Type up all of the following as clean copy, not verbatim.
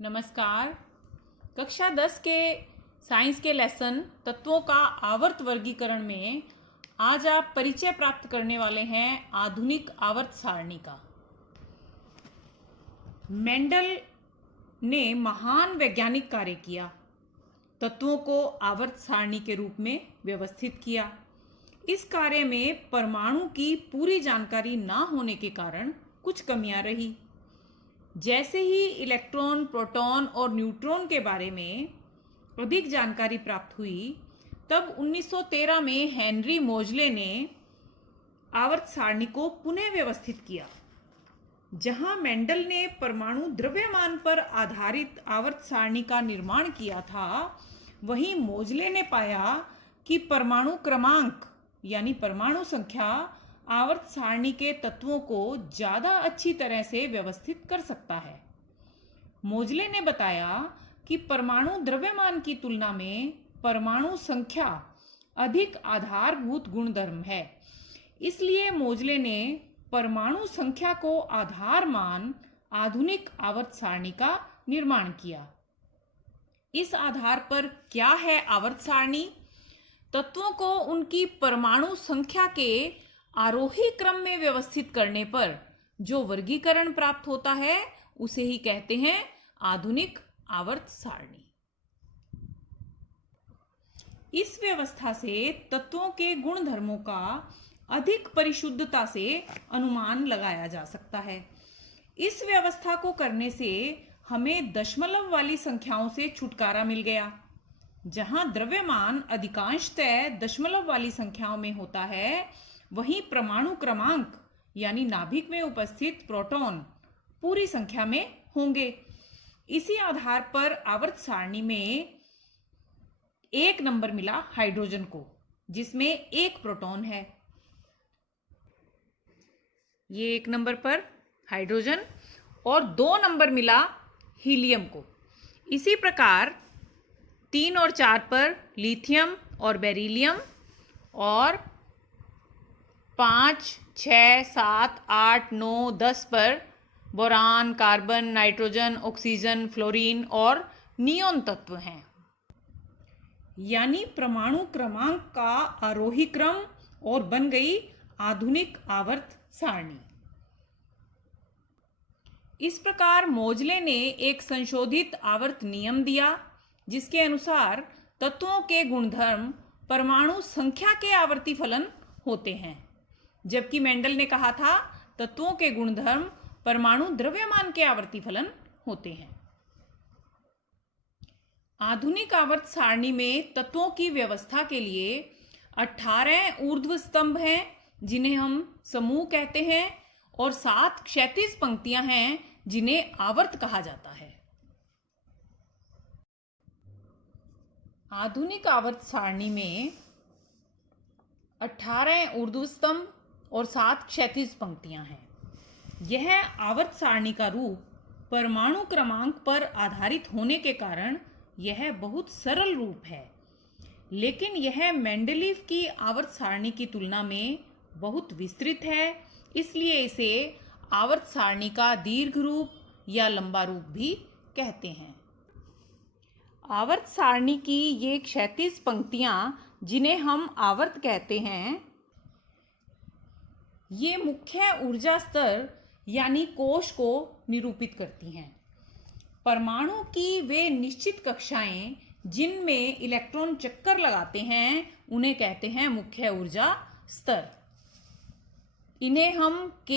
नमस्कार। कक्षा 10 के साइंस के लेसन तत्वों का आवर्त वर्गीकरण में आज आप परिचय प्राप्त करने वाले हैं आधुनिक आवर्त सारणी का। मेंडल ने महान वैज्ञानिक कार्य किया, तत्वों को आवर्त सारणी के रूप में व्यवस्थित किया। इस कार्य में परमाणु की पूरी जानकारी ना होने के कारण कुछ कमियां रही। जैसे ही इलेक्ट्रॉन, प्रोटॉन और न्यूट्रॉन के बारे में अधिक जानकारी प्राप्त हुई, तब 1913 में हेनरी मोजले ने आवर्त सारणी को पुनः व्यवस्थित किया। जहां मेंडल ने परमाणु द्रव्यमान पर आधारित आवर्त सारणी का निर्माण किया था, वहीं मोजले ने पाया कि परमाणु क्रमांक यानी परमाणु संख्या आवर्त सारणी के तत्वों को ज़्यादा अच्छी तरह से व्यवस्थित कर सकता है। मोजले ने बताया कि परमाणु द्रव्यमान की तुलना में परमाणु संख्या अधिक आधारभूत गुणधर्म है। इसलिए मोजले ने परमाणु संख्या को आधार मान आधुनिक आवर्त सारणी का निर्माण किया। इस आधार पर क्या है आवर्त सारणी? तत्वों को उनकी परमाणु संख्या के आरोही क्रम में व्यवस्थित करने पर जो वर्गीकरण प्राप्त होता है, उसे ही कहते हैं आधुनिक आवर्त सारणी। इस व्यवस्था से तत्वों के गुणधर्मों का अधिक परिशुद्धता से अनुमान लगाया जा सकता है। इस व्यवस्था को करने से हमें दशमलव वाली संख्याओं से छुटकारा मिल गया। जहां द्रव्यमान अधिकांशतः दशमलव वाली संख्याओं में होता है, वहीं परमाणु क्रमांक यानी नाभिक में उपस्थित प्रोटॉन पूरी संख्या में होंगे। इसी आधार पर आवर्त सारणी में एक नंबर मिला हाइड्रोजन को, जिसमें एक प्रोटॉन है। ये एक नंबर पर हाइड्रोजन, और 2 नंबर मिला हीलियम को। इसी प्रकार 3 और 4 पर लिथियम और बेरिलियम, और 5, 6, 7, 8, 9, 10 पर boron, carbon, nitrogen, oxygen, fluorine और नियोन तत्व हैं। यानी परमाणु क्रमांक का आरोही क्रम और बन गई आधुनिक आवर्त सारणी। इस प्रकार मोजले ने एक संशोधित आवर्त नियम दिया, जिसके अनुसार तत्वों के गुणधर्म परमाणु संख्या के आवर्ती फलन होते हैं, जबकि मेंडल ने कहा था तत्वों के गुणधर्म परमाणु द्रव्यमान के आवर्ती फलन होते हैं। आधुनिक आवर्त सारणी में तत्वों की व्यवस्था के लिए 18 ऊर्ध्व स्तंभ हैं, जिन्हें हम समूह कहते हैं, और 7 क्षैतिज पंक्तियां हैं, जिन्हें आवर्त कहा जाता है। आधुनिक आवर्त सारणी में 18 ऊर्ध्व स्तंभ और 7 क्षैतिज पंक्तियां हैं। यह आवर्त सारणी का रूप परमाणु क्रमांक पर आधारित होने के कारण यह बहुत सरल रूप है, लेकिन यह मेंडलीव की आवर्त सारणी की तुलना में बहुत विस्तृत है। इसलिए इसे आवर्त सारणी का दीर्घ रूप या लंबा रूप भी कहते हैं। आवर्त सारणी की ये क्षैतिज पंक्तियां, जिन्हें हम आवर्त कहते हैं, ये मुख्य ऊर्जा स्तर यानी कोश को निरूपित करती हैं। परमाणु की वे निश्चित कक्षाएं जिनमें इलेक्ट्रॉन चक्कर लगाते हैं, उन्हें कहते हैं मुख्य ऊर्जा स्तर। इन्हें हम K,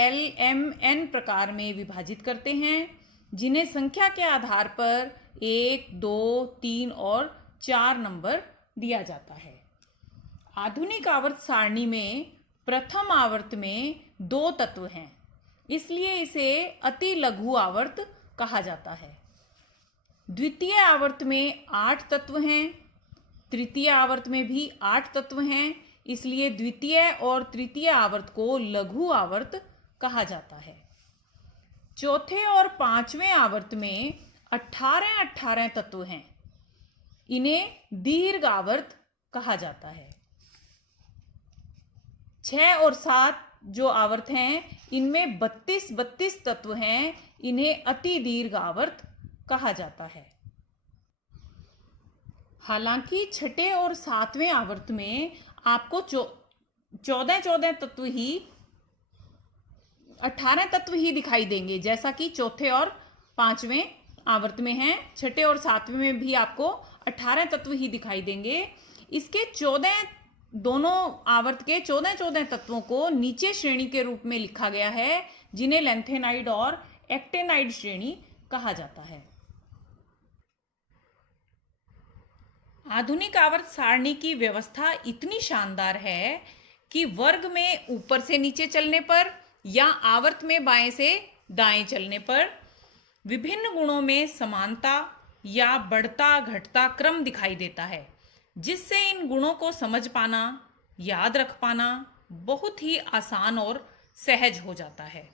L, M, N प्रकार में विभाजित करते हैं, जिन्हें संख्या के आधार पर 1, 2, 3 और 4 नंबर दिया जाता है। आधुनिक आवर्त सारणी में प्रथम आवर्त में 2 तत्व हैं, इसलिए इसे अति लघु आवर्त कहा जाता है। द्वितीय आवर्त में 8 तत्व हैं। तृतीय आवर्त में भी 8 तत्व हैं, इसलिए द्वितीय और तृतीय आवर्त को लघु आवर्त कहा जाता है। चौथे और 5वें आवर्त में 18 तत्व हैं। इन्हें दीर्घ आवर्त कहा जाता है। 6 और 7 जो आवर्त हैं, इनमें 32 तत्व हैं। इन्हें अति दीर्घ आवर्त कहा जाता है। हालांकि छठे और सातवें आवर्त में आपको 18 तत्व ही दिखाई देंगे, जैसा कि चौथे और पांचवें आवर्त में हैं। छठे और सातवें में भी आपको 18 तत्व ही दिखाई देंगे। इसके 14 दोनों आवर्त के 14 तत्वों को नीचे श्रेणी के रूप में लिखा गया है, जिन्हें लैंथेनाइड और एक्टेनाइड श्रेणी कहा जाता है। आधुनिक आवर्त सारणी की व्यवस्था इतनी शानदार है कि वर्ग में ऊपर से नीचे चलने पर या आवर्त में बाएं से दाएं चलने पर विभिन्न गुणों में समानता या बढ़ता घटता क्रम दिखाई देता है, जिससे इन गुणों को समझ पाना, याद रख पाना बहुत ही आसान और सहज हो जाता है।